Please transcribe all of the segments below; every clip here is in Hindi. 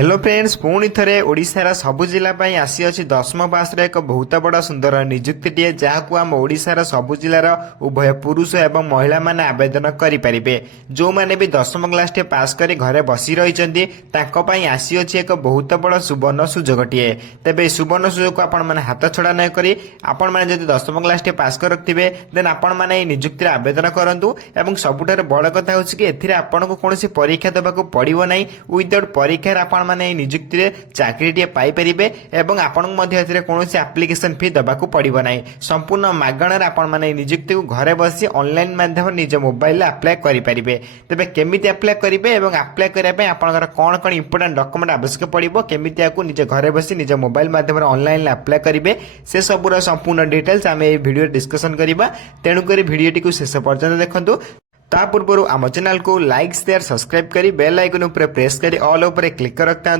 हेलो फ्रेंड्स पुणी थे ओडिशार सबु जिला आसी अच्छी 10th पास एक बहुत बड़ सुंदर निजुक्ति जहाँ आम ओडिशार सबु जिलार उभय पुरुष एवं महिला माने आवेदन करेंगे। जो मैंने भी 10th क्लास पास कर घरे बसी रही आसी अच्छी एक बहुत बड़ सुवर्ण सुजोगटे। तेज सुवर्ण सुजोग को आपण मैंने हाथ छड़ा न करी आपण मैंने जब 10th क्लास पास कर रखिए देन आपण मैंने निजुक्ति आवेदन करूँ। और सबुठार बड़ कथा हूँ कि आपन को कौन परीक्षा देवाक पड़ो ना विदाउट परीक्षार आपण माने निजुक्ति चाकरी पाई परिबे एवं आपण कौन एप्लिकेशन फी देवाक पड़ो ना संपूर्ण मागणार आपण माने निजुक्ति को घरे बसी ऑनलाइन माध्यम निज मोबाइल अप्लाई करेंगे। तेज केमी अप्लाई करेंगे और अप्लाई करने आपंकर कौन कौन इंपोर्टाट डॉक्यूमेंट आवश्यक पड़ो केमी निज घरे बसी निज मोबाइल माध्यम ऑनलाइन अप्लाई करेंगे से सबूर संपूर्ण डिटेल्स आम ये वीडियो डिस्कशन करवा। तेणुक वीडियोटी को शेष पर्यंत देखंतु। ता पूर्व आम चैनल को लाइक शेयर सब्सक्राइब करी बेल आइकन उपर प्रेस करी ऑल उपर क्लिक कर रखता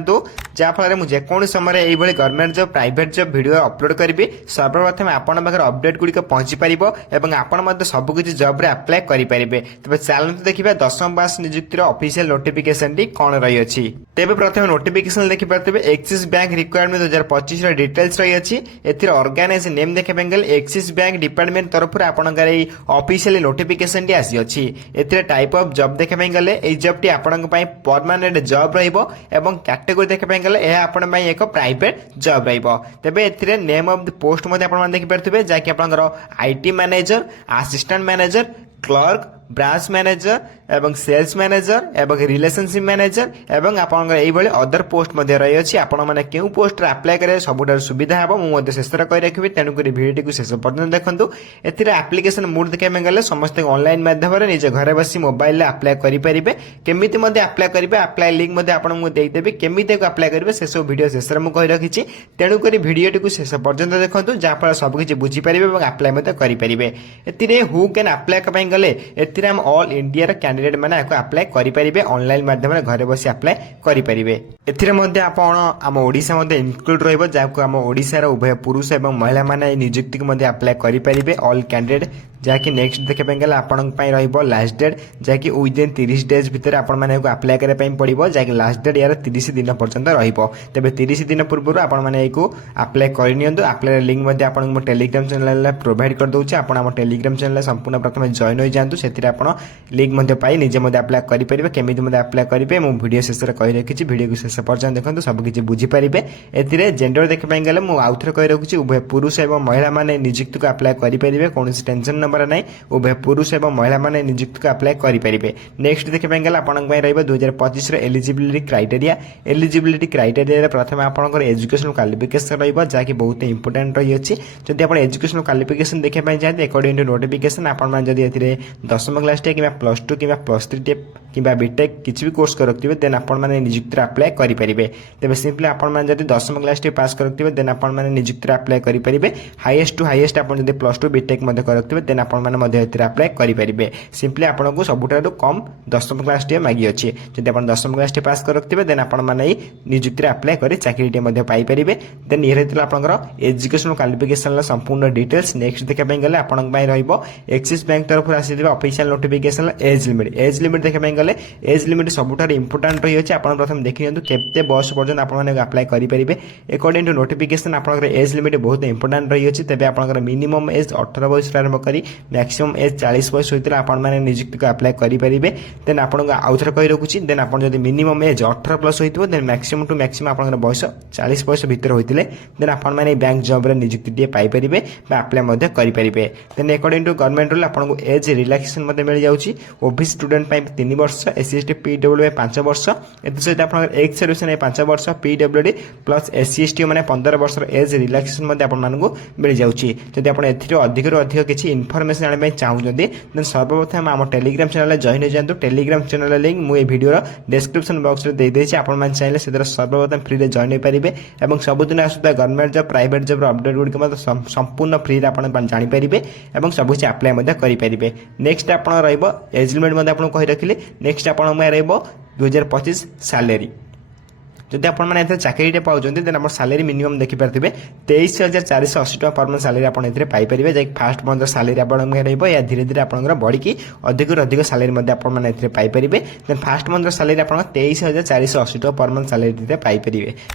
जहाँफल मुझे जेकोन समय यही government job private job video upload करी सर्वप्रथम आपण पाखे अपडेट गुड़िक पहुंची पार और आपण सबकि जॉब रे अप्लाई करेंगे। तेज चलते देखा 10th पास निजुक्तिर ऑफिशियल नोटिफिकेशन टी कौन रही। तेज प्रथम नोटिफिकेशन देखिए एक्सिस बैंक रिक्वायरमेंट 2025 डिटेल्स रही। ऑर्गेनाइज नेम देखा गले एक्सिस बैंक डिपार्टमेंट तरफ आपंकर ऑफिशियल नोटिफिकेशन टी आसी अच्छी। एथिरे टाइप ऑफ जॉब देखा गले ए जॉब टी आपण परमानेंट जॉब रहिबो एवं कैटेगरी देखा गले यह आपण एक प्राइवेट जॉब रहिबो। तेबे एथिरे नेम ऑफ द पोस्ट मध्ये आपण देखि परथिबे जाकि आपनकर IT manager assistant manager clerk branch manager एवं सेल्स मैनेजर एवं रिलेशनशिप मैनेजर एवं आपनकर एई भली अदर पोस्ट मध्ये रही अछि। आपण माने केउ पोस्ट रे अप्लाई करे सबुठार सुविधा हेबो मु मध्ये शेष कहि रखिबे। तेनु करी वीडियो को शेष पर्यंत देखंतु। एथिरे एप्लिकेशन मोड देखा गले समस्त ऑनलाइन माध्यम रे निज घरे बसी मोबाइल रे अप्लाई करि परिबे। केमिति मध्ये अप्लाई करिवे अप्लाई लिंक मध्ये आपण मु देई देबे केमिति अप्लाई करिवे से सब वीडियो शेष रे मु कहि रखिछि। तेनु करी वीडियो को शेष पर्यंत देखंतु जहाँ फल सब किछि बुझी परिबे एवं अप्लाई मध्ये करि परिबे। एथिरे हु कैन अप्लाई कपाई गले एथिरे हम ऑल इंडिया रे कैंडिडेट माने अप्लाई करि परिबे ऑनलाइन माध्यम रे घरे बसी अप्लाई करि परिबे। एथिरे मध्ये आपण आम ओडिसा मध्ये इंक्लूड रहइबो जाको आम ओडिसा रे उभय पुरुष एवं महिला माने नियुक्ति को मध्ये अप्लाई करि परिबे ऑल कैंडिडेट। जाकि नेक्स्ट देखा गले आपण पई रहइबो लास्ट डेट जाकि विदिन 30 डेज भितर आपण माने अप्लाई करे पई पड़िबो जाकि लास्ट डेट यार 30 दिन पर्यंत रहइबो। तबे 30 दिन पूर्व आपण माने एको अप्लाई करि नियंतु। अप्लाई लिंक मध्ये आपण मो टेलीग्राम चैनल रे प्रोवाइड कर दोछि। आपण हम टेलीग्राम चैनल संपूर्ण प्रथम जॉइन होई जांतु सेथिरे आपण लिंक मध्ये पाई निजे मध्ये अप्लाई करि परिबे। केमिति मध्ये अप्लाई करिवे मु वीडियो शेष रे कहि रखिछि। वीडियो को शेष पर्यंत देखंतु सब किछि बुझी परिबे। एथिरे जेंडर देखा पई गले मु आउथरे कहि रखिछि उभय पुरुष एवं महिला माने नियुक्ति को अप्लाई करि परिबे। कोनोसी टेंशन नंबर नै उभय पुरुष एवं महिला माने नियुक्ति को अप्लाई करि परिबे। नेक्स्ट देखा पई गले आपण पई रहइबो 2025 रे एलिजिबिलिटी क्राइटेरिया। एलिजिबिलिटी क्राइटेरिया रे प्रथम आपनकर एजुकेशनल क्वालिफिकेशन रहइबो जाकि बहुत इंपोर्टेंट रही अछि। जदि आपण एजुकेशनल क्वालिफिकेशन देखा पई जाते अकॉर्डिंग टू नोटिफिकेशन आपण मान जदि एथिरे 10th क्लास टे किबा +2 किबा +3 टे किबा बीटेक किछि भी कोर्स कर रखिबे देन आपण माने नियुक्ति अप्लाई करि परिबे। तबे सिंपली आपण मान जदि 10th क्लास टे पास कर रखिबे देन आपण माने नियुक्ति अप्लाई करि परिबे। हाईएस्ट टू हाईएस्ट आपण जदि +2 बीटेक मध्ये कर रखिबे देन आपण माने मध्ये एथिरे अप्लाई करि परिबे। सिंपली आपण को सबुठारु कम 10th क्लास टे मागी अछि। जदि आपण 10th क्लास टे पास कर रखिबे देन आपण माने नियुक्ति अप्लाई करि चाकरी टे मध्ये पाई परिबे। देन ये हेतु आपनकर एजुकेशनल क्वालिफिकेशन ला संपूर्ण डिटेल्स। नेक्स्ट देखा पई गले आपण पई रहइबो एक्सिस बैंक तरफ आसीबे official notification age limit. Age limit देखा पई गले एज लिमिट सबुठार इंपोर्टेंट रही अछि। आपण प्रथम देखि नियंतु केते बयस पर्यंत आपण माने अप्लाई करि परिबे। अकॉर्डिंग टू नोटिफिकेशन आपनकर एज लिमिट बहुत इंपोर्टेंट रही अछि। तबे आपनकर मिनिमम एज 18 वर्ष आरंभ करी मैक्सिमम एज 40 वर्ष होइतले आपण माने नियुक्ति को अप्लाई करि परिबे। देन आपण को आउथर कहि रखुछि देन आपण जदि मिनिमम एज 18 प्लस होइतबो देन मैक्सिमम टू मैक्सिमम आपनकर बयस 40 वर्ष भीतर होइतले देन आपण माने बैंक जॉब रे नियुक्ति टे पाई परिबे बा अप्लाई मध्ये करि परिबे। Then according to government rule आपण को एज रिलैक्सेशन मध्ये मिल जाउछि। ओबीसी स्टूडेंट पई 3 वर्ष एससी एसटी पीडब्ल्यू 5 वर्ष एते सहित आपनकर एक्स सर्विस 5 वर्ष पीडब्ल्यूडी प्लस एससी एसटी माने 15 वर्ष एज रिलैक्सेशन मध्ये आपण मानकु मिल जाउछि। जदि आपण एथिरो अधिक रो अधिक किछि इन्फॉर्मेशन जानि पई चाहुचंदी देन सर्वप्रथम हम टेलीग्राम चैनल जॉइन हो जांतु। टेलीग्राम चैनल लिंक मु ए वीडियो रो डिस्क्रिप्शन बॉक्स रे दे देछि। आपण मान चाहिले सेदर सर्वप्रथम फ्री रे जॉइन हो परिबे एवं सबुदिन आसुता गवर्नमेंट जॉब प्राइवेट जॉब रो अपडेट गुडी के संपूर्ण फ्री रे आपण जानि परिबे एवं सब किछि अप्लाई मध्ये करि परिबे। नेक्स्ट आपण रहइबो एज लिमिट मध्ये आपण कहि रखिले। नेक्स्ट आपण रहइबो 2025 सैलरी। जदि आपने चाकरी पाँच देन आप सालेरी मिनिमम देखिपारे 23,480 टका पर मंथ सालेरी आप पाइपर जैक फास्ट मंथ सालेरी आप या धीरे धीरे आप बढ़ी अधिक अधिक सालेरी आपने पाइपर देन फास्ट मंथ सालेरी आप 23,480 टका पर मंथ सालेरी पाइपर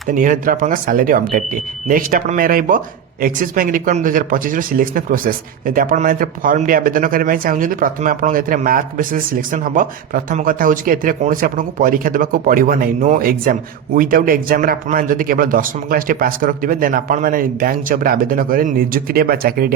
देन ये आप सालेरी अपडेट नेक्स्ट आप axis bank requirement 2025 selection process यदि आप फर्म टी आवेदन करने चाहते प्रथम आप मार्क बेसिस सिलेक्शन हम प्रथम कथा हूँ कि कौन आपको परीक्षा देवाक पड़ो ना नो एग्जाम विदाउट एग्जाम आप केवल 10वीं क्लास पास कर रखिए देन आप बैंक जब आवेदन कर निजुक्ति चाकरी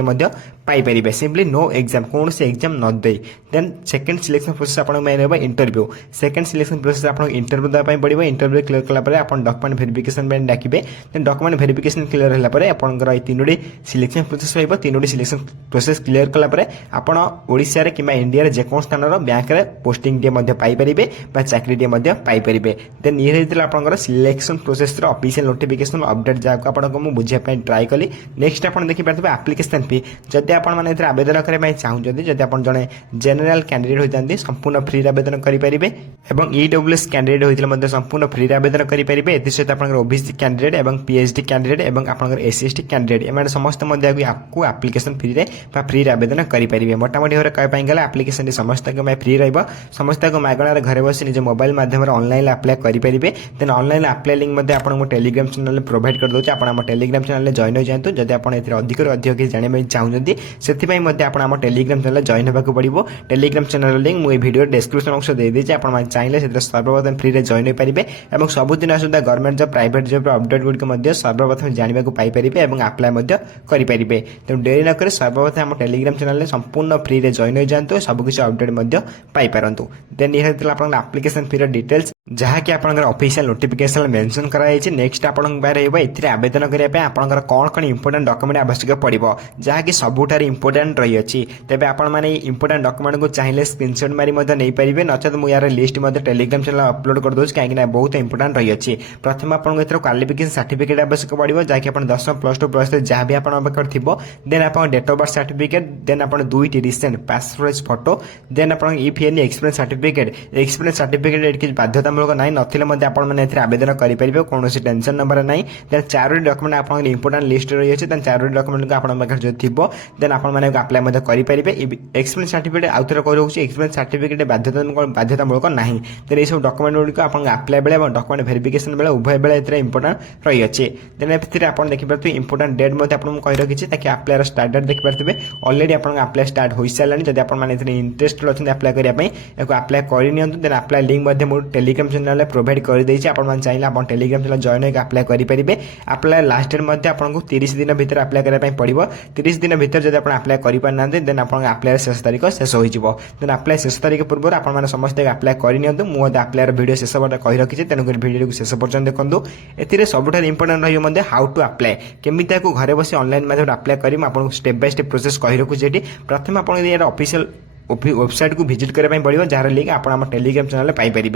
पाइपर सिंपली नो एग्जाम कौन एग्जाम न दे देन सेकेंड सिलेक्शन प्रोसेस आप इंटरव्यू सेकेंड सिलेक्शन प्रोसेस आप इंटरव्यू देवाई पड़ो इंटरव्यू क्लियर कलापर आप डॉक्यूमेंट वेरिफिकेशन डाकिबे देन डॉक्यूमेंट वेरिफिकेशन क्लियर होगापर आप तीनोटी सिलेक्शन प्रोसेस रही तीनोटी सिलेक्शन प्रोसेस क्लियर कलापर आप ओडिशा रे किंबा इंडिया रे जेकोन स्थान बैंक रे पोस्टिंग पाइपर चाकरी पाइपर देन ये आप selection process official notification update जहाँ आपको मुझे बुझापी ट्राई कली नेक्स्ट आप देखिपारे एप्लिकेशन फी जदि आपने आवेदन करने चाहते जदि आप जड़े जेनेल कैंडिडेट होती संपूर्ण फ्री आवेदन करेंगे और ईडब्ल्यूएस कैंडिडेट होते संपूर्ण फ्री आवेदन करेंगे एसत आप ओबीसी कैंडिडेट और पीएचडी कैंडिडेट और आप एससी कैंडिडेट एम समस्त आपको एप्लिकेशन फ्री फ्री आवेदन करेंगे मोटामोटी भाव कहपाई गला एप्लिकेशन समस्त फ्री रही समस्त मागणार घरे बस निज मोबाइल माध्यम अनलाइन अप्लाई करेंगे देन अनलाइन अप्लाई लिंक आपको टेलीग्राम चैनल प्रोवाइड कर दूसरे आप टेलीग्राम चैनल जॉइन हो जातु जब आप अधिक अधिक जानने चाहते से आप टेलीग्राम चैनल जॉइन होगा पड़ो टेलीग्राम चैनल लिंक मुझे वीडियो डिस्क्रिप्शन बॉक्स दे देती आप चाहिए सर्वप्रथम फ्री में जॉइन हो पारे और सबुदिन आसुदा government job private job update गुड़िक सर्वप्रथम जानवाक पाइपर और अप्लाई करेंगे तेणु डेरी नक सर्वप्रथम आम टेलीग्राम चैनल संपूर्ण फ्री में जॉइन हो जातु सबकिछ अपडेट पाइपारतु देन ये आप एप्लिकेशन फी डिटेल्स जहाँकि आप ऑफिशियल नोटिफिकेशन मेंशन कराई नेक्स्ट आप आवेदन करने आपंकर कौन कौन इंपोर्टेंट डॉक्यूमेंट आवश्यक पड़ो जहाँकि सबुठार इंपोर्टेंट रही है तेज आपने इंपोर्टेंट डॉक्यूमेंट को चाहिए स्क्रीनशॉट मारी नहीं पारे नचेत मुझे लिस्ट टेलीग्राम चैनल अपलोड कर दूसरी कहीं बहुत इंपोर्टेंट रही है प्रथम आपको क्वालिफिकेशन सर्टिफिकेट आवश्यक पड़ो जहाँकि आप 10 +2 +3 जहाँ भी आप थी देन आप date of birth certificate then आप 2टी रिसेंट पासपोर्ट फोटो देन आप इफ एनी एक्सपीरियंस सर्टिफिकेट किसी बाध्यतामूलक ना नथिले आपने आवेदन करेंगे कौन टेंशन नंबर ना देन 4टी डॉक्यूमेंट आप इंपोर्टेंट लिस्ट रही है देन 4टी डॉक्यूमेंट आप जो थी देन आप अप्लाई करेंगे एक्सपीरियंस सर्टिफिकेट आउ थे कहूँ एक्सपीरियंस सर्टिफिकेट बाध्यतामूलक ना देन ये सब डॉक्यूमेंट गुड़िक आप अप्लाई बेले डॉक्यूमेंट वेरिफिकेशन बेले उभय बेले इंपोर्टेंट रही है देन आप देखिए इंपोर्टेंट डेट आपको कही रखी ताकि अप्लाई स्टार्ट डेट देखिपारे ऑलरेडी आप अप्लाई स्टार्ट हो सारे जब आप इंटरेस्ट अच्छे अप्लाई करने अप्लाई करनी then apply link Telegram channel provide कर देती आप चाहिए आप टेलीग्राम चैनल जॉइन होकर अप्लाई करेंगे अप्लाई लास्ट डेट आपको 30 दिन भर अप्लाई करने पड़ो 30 दिन भर जब आप अप्लाई करना देन आप अप्लाई शेष तारीख शेष हो देन अप्लाई शेष तारीख पूर्व आप समस्त अप्लाई करनी मुझे अप्लाई वीडियो शेष बार कही रखी तेणुक वीडियो शेष पर्यटन देखो ए सबुठ इंपोर्टेंट रही हाउ टू अप्लाई केमी घरे बस ऑनलाइन माध्यम अप्लाई करेंगे आपको स्टेप बाय स्टेप प्रोसेस कही रखुच्छे प्रथम आप ऑफिशियल वेबसाइट को विजिट करने पड़ो जार लिंक आप टेलीग्राम चैनल पाइपर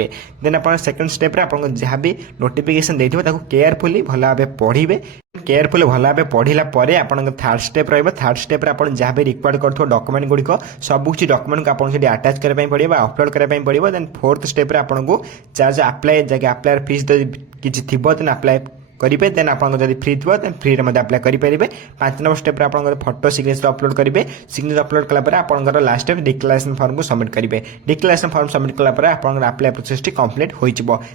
देन आप सेकंड स्टेप आप जहाँ भी नोटिफिकेशन देते केयरफुली भल भाव पढ़े केयरफुल भल भाव पढ़ला आप थर्ड स्टेप थर्ड स्टेप आप जहाँ भी रिक्वायर्ड कर डॉक्यूमेंट गुड़िक सब किसी डॉक्यूमेंट को आपको अटैच करने पड़ो अपलोड करने पड़ो देन फोर्थ स्टेप आपको चार्ज अप्लाई जगह अप्लाई फीस किसी थी देन अप्लाई करेंगे देन आप फ्री थी देन फ्री में अप्लाई करेंगे 5 नंबर स्टेप आप फोटो सिग्नेचर अपलोड करेंगे सिग्नेचर अपलोड कलापर आप लास्ट स्टेप डिक्लेरेशन फॉर्म को सबमिट करेंगे डिक्लेरेशन फॉर्म सबमिट कलापर आप अप्लाई प्रोसेस कंप्लीट हो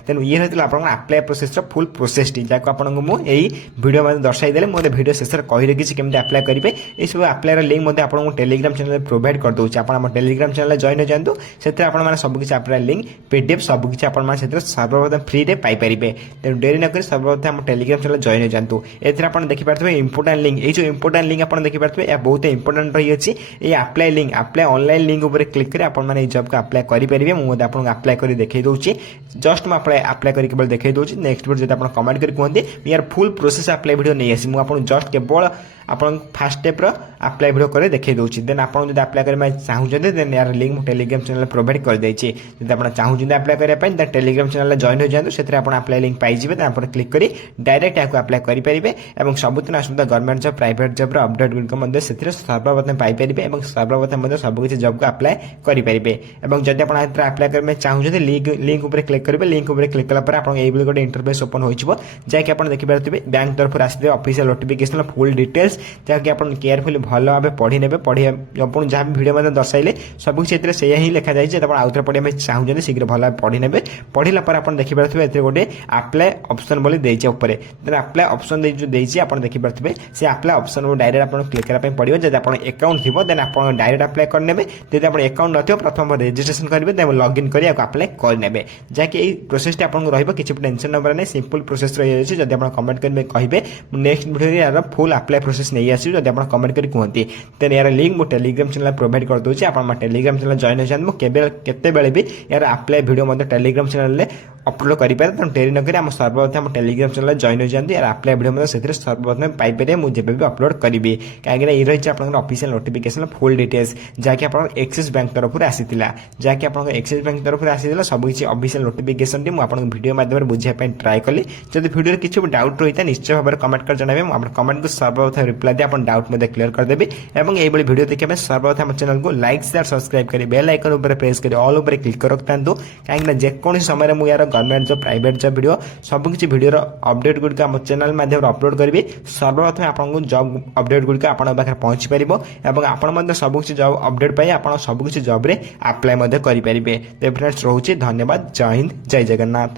तेणु ये होता है अप्लाई प्रोसेस फुल प्रोसेस जहाँ आपको मुझे वीडियो में दर्शाई देले मुझे वीडियो शेष कही रखी केमी अप्लाई करेंगे ये सब अप्लाई लिंक आपको टेलीग्राम चैनल प्रोवाइड कर दूसरे आप टेलीग्राम चैनल जॉइन हो जातु से सबकि अप्लाई लिंक पीडीएफ सबकि आप सर्वप्रथम फ्री में पाइपर तेणु डेरी नक सर्वप्रथम टेलीग्राम चैनल जॉइन हो जातु आप देखिपारे इंपोर्टेंट लिंक ये जो इंपोर्टेंट लिंक आप देखिपारे यह बहुत इंपोर्टेंट रही है ये apply link apply online link उपर क्लिक कर आपने जॉब को अप्लाई करेंगे मुझे आपको अप्लाई कर देखा दूसरी जस्ट मुझे अप्लाई कर देखा दूसरी नेक्स्ट वीडियो जब आप कमेंट कर कहते यार फुल प्रोसेस अप्लाई वीडियो नहीं आसी मुझे जस्ट केवल ଆପଣ ଫାର୍ଷ୍ଟ ଷ୍ଟେପ୍ର ଆପ୍ଲାଏ ଭିଡ଼ିଓ କରି ଦେଖାଇ ଦେଉଛି। ଦେନ୍ ଆପଣ ଯଦି ଆପ୍ଲାଏ କରିବା ପାଇଁ ଚାହୁଁଛନ୍ତି ଦେନ୍ ଏହାର ଲିଙ୍କ୍ ମୁଁ ଟେଲିଗ୍ରାମ ଚ୍ୟାନେଲ୍ ପ୍ରୋଭାଇଡ଼ କରିଦେଇଛି। ଯଦି ଆପଣ ଚାହୁଁଛନ୍ତି ଆପ୍ଲାଏ କରିବା ପାଇଁ ଦେନ୍ ଟେଲିଗ୍ରାମ ଚ୍ୟାନେଲ୍ରେ ଜଏନ୍ ହୋଇଯାଆନ୍ତୁ। ସେଥିରେ ଆପଣ ଆପ୍ଲାଏ ଲିଙ୍କ୍ ପାଇଯିବେ। ଦେନ୍ ଆପଣ କ୍ଲିକ୍ କରି ଡାଇରେକ୍ଟ ଏହାକୁ ଆପ୍ଲାଏ କରିପାରିବେ ଏବଂ ସବୁଦିନ ଆସୁଥିବା ଗଭର୍ଣ୍ଣମେଣ୍ଟ ଜବ୍ ପ୍ରାଇଭେଟ୍ ଜବ୍ର ଅପଡେଟ୍ ଗୁଡ଼ିକ ମଧ୍ୟ ସେଥିରେ ସର୍ବପ୍ରଥମେ ପାଇପାରିବେ ଏବଂ ସର୍ବପ୍ରଥମେ ମଧ୍ୟ ସବୁକିଛି ଜବ୍କୁ ଆପ୍ଲାଏ କରିପାରିବେ। ଏବଂ ଯଦି ଆପଣ ଏଥିରେ ଆପ୍ଲାଏ କରିବା ପାଇଁ ଚାହୁଁଛନ୍ତି ଲିଙ୍କ୍ ଉପରେ କ୍ଲିକ୍ କରିବେ। ଲିଙ୍କ୍ ଉପରେ କ୍ଲିକ୍ କଲା ପରେ ଆପଣଙ୍କ ଏଇଭଳି ଗୋଟେ ଇଣ୍ଟରଫେସ୍ ଓପନ୍ ହୋଇଯିବ, ଯାହାକି ଆପଣ ଦେଖିପାରୁଥିବେ ବ୍ୟାଙ୍କ ତରଫରୁ ଆସିଥିବା ଅଫିସିଆଲ ନୋଟିଫିକେସନ୍ ଫୁଲ୍ ଡିଟେଲ୍ସ, ଯାହାକି ଆପଣ କେୟାରଫୁଲି ଭଲ ଭାବେ ପଢ଼ି ନେବେ। ଆପଣ ଯାହା ବି ଭିଡ଼ିଓ ମଧ୍ୟ ଦର୍ଶାଇଲେ ସବୁକିଛି ଏଥିରେ ସେଇଆ ହିଁ ଲେଖାଯାଇଛି। ଯଦି ଆପଣ ଆଉଥରେ ପଢ଼ିବା ପାଇଁ ଚାହୁଁଛନ୍ତି ଶୀଘ୍ର ଭଲ ଭାବେ ପଢ଼ି ନେବେ। ପଢ଼ିଲା ପରେ ଆପଣ ଦେଖିପାରୁଥିବେ ଏଥିରେ ଗୋଟେ ଆପ୍ଲାଏ ଅପସନ୍ ବୋଲି ଦେଇଛି ଉପରେ। ଦେନ୍ ଆପ୍ଲାଏ ଅପସନ୍ ଦେଇଛି ଆପଣ ଦେଖିପାରୁଥିବେ ସେ ଆପ୍ଲାଏ ଅପସନ୍ ଡାଇରେକ୍ଟ ଆପଣ କ୍ଲିକ୍ କରିବା ପାଇଁ ପଡ଼ିବ। ଯଦି ଆପଣ ଆକାଉଣ୍ଟ ଥିବ ଦେନ୍ ଆପଣ ଡାଇରେକ୍ଟ ଆପ୍ଲାଏ କରିନେବେ। ଯଦି ଆପଣ ଆକାଉଣ୍ଟ ନଥିବ ପ୍ରଥମ ରେଜିଷ୍ଟ୍ରେସନ୍ କରିବେ ଦେନ୍ ଲଗ୍ଇନ୍ କରି ଆକୁ ଆପ୍ଲାଏ କରିନେବେ। ଯାହାକି ଏଇ ପ୍ରୋସେସଟି ଆପଣଙ୍କୁ ରହିବ, କିଛି ଟେନସନ୍ ନେବାର ନାହିଁ, ସିମ୍ପଲ୍ ପ୍ରୋସେସ୍ ରହିଯାଉଛି। ଯଦି ଆପଣ କମେଣ୍ଟ କରିବେ କହିବେ ମୁଁ ନେକ୍ସଟ ଭିଡ଼ିଓରେ ଏହାର ଫୁଲ୍ ଆପ୍ଲାଏ ପ୍ରୋସେସ୍ ନେଇ ଆସିବି, ଯଦି ଆପଣ କମେଣ୍ଟ କରି କୁହନ୍ତି ଦେନ୍ ଏହାର ଲିଙ୍କ୍ ମୁଁ ଟେଲିଗ୍ରାମ ଚ୍ୟାନେଲ୍ ପ୍ରୋଭାଇଡ଼ କରିଦେଉଛି। ଆପଣ ଟେଲିଗ୍ରାମ ଚ୍ୟାନେଲ୍ ଜଏନ୍ ହୋଇଯାଆନ୍ତୁ। ମୁଁ କେତେବେଳେ ବି ଏହାର ଆପ୍ଲାଏ ଭିଡ଼ିଓ ମଧ୍ୟ ଟେଲିଗ୍ରାମ ଚ୍ୟାନେଲ୍ରେ ଅପଲୋଡ଼ କରିପାରେ। ତେଣୁ ଡେରି ନକରି ଆମ ସର୍ବପ୍ରଥମେ ଆମ ଟେଲିଗ୍ରାମ ଚ୍ୟାନେଲ୍ ଜଏନ୍ ହୋଇଯାଆନ୍ତି। ଏହାର ଆପ୍ଲାଏ ଭିଡ଼ିଓ ମଧ୍ୟ ସେଥିରେ ସର୍ବପ୍ରଥମେ ପାଇପାରିବେ ମୁଁ ଯେବେ ବି ଅପଲୋଡ଼ କରିବି। କାହିଁକିନା ଏଇ ରହିଛି ଆପଣଙ୍କର ଅଫିସିଆଲ ନୋଟିଫିକେସନ୍ ଫୁଲ୍ ଡିଟେଲ୍ସ, ଯାହାକି ଆପଣଙ୍କ ଏକ୍ସିସ୍ ବ୍ୟାଙ୍କ ତରଫରୁ ଆସିଥିଲା। ଯାହାକି ଆପଣଙ୍କ ଏକ୍ସିସ୍ ବ୍ୟାଙ୍କ ତରଫରୁ ଆସିଥିଲା ସବୁକିଛି ଅଫିସିଆଲ ନୋଟିଫିକେସନ୍ଟି ମୁଁ ଆପଣଙ୍କ ଭିଡ଼ିଓ ମାଧ୍ୟମରେ ବୁଝିବା ପାଇଁ ଟ୍ରାଏ କଲି। ଯଦି ଭିଡ଼ିଓରେ କିଛି ବି ଡାଉଟ୍ ରହିଥାଏ ନିଶ୍ଚୟ ଭାବରେ କମେଣ୍ଟ କରି ଜଣାଇବେ। ମୁଁ ଆପଣ କମେଣ୍ଟକୁ ସର୍ବପ୍ରଥମେ ରିପ୍ଲାଏ ଦେଇ ଆପଣ ଡାଉଟ୍ ମଧ୍ୟ କ୍ଲିୟର କରିଦେବି। ଏବଂ ଏଇଭଳି ଭିଡ଼ିଓ ଦେଖିବା ପାଇଁ ସର୍ବପ୍ରଥମେ ଆମ ଚ୍ୟାନେଲକୁ ଲାଇକ୍ ସେୟାର ସବସ୍କ୍ରାଇବ୍ କରି ବେଲ୍ ଆଇକନ୍ ଉପରେ ପ୍ରେସ୍ କରି ଅଲ୍ ଉପରେ କ୍ଲିକ୍ କରି ରଖିଥାନ୍ତୁ। କାହିଁକିନା ଯେକୌଣସି ସମୟରେ ମୁଁ ଏହାର government job private job video ସବୁକିଛି ଭିଡ଼ିଓର ଅପଡେଟ୍ ଗୁଡ଼ିକ ଆମ ଚ୍ୟାନେଲ୍ ମାଧ୍ୟମରେ ଅପଲୋଡ଼ କରିବି। ସର୍ବପ୍ରଥମେ ଆପଣଙ୍କୁ ଜବ୍ ଅପଡେଟ୍ ଗୁଡ଼ିକ ଆପଣଙ୍କ ପାଖରେ ପହଞ୍ଚି ପାରିବ ଏବଂ ଆପଣ ମଧ୍ୟ ସବୁକିଛି ଜବ୍ ଅପଡେଟ୍ ପାଇ ଆପଣ ସବୁକିଛି ଜବ୍ରେ ଆପ୍ଲାଏ ମଧ୍ୟ କରିପାରିବେ। ତେବେ ଫ୍ରେଣ୍ଡସ୍ ରହୁଛି, ଧନ୍ୟବାଦ, ଜୟ ହିନ୍ଦ, ଜୟ ଜଗନ୍ନାଥ।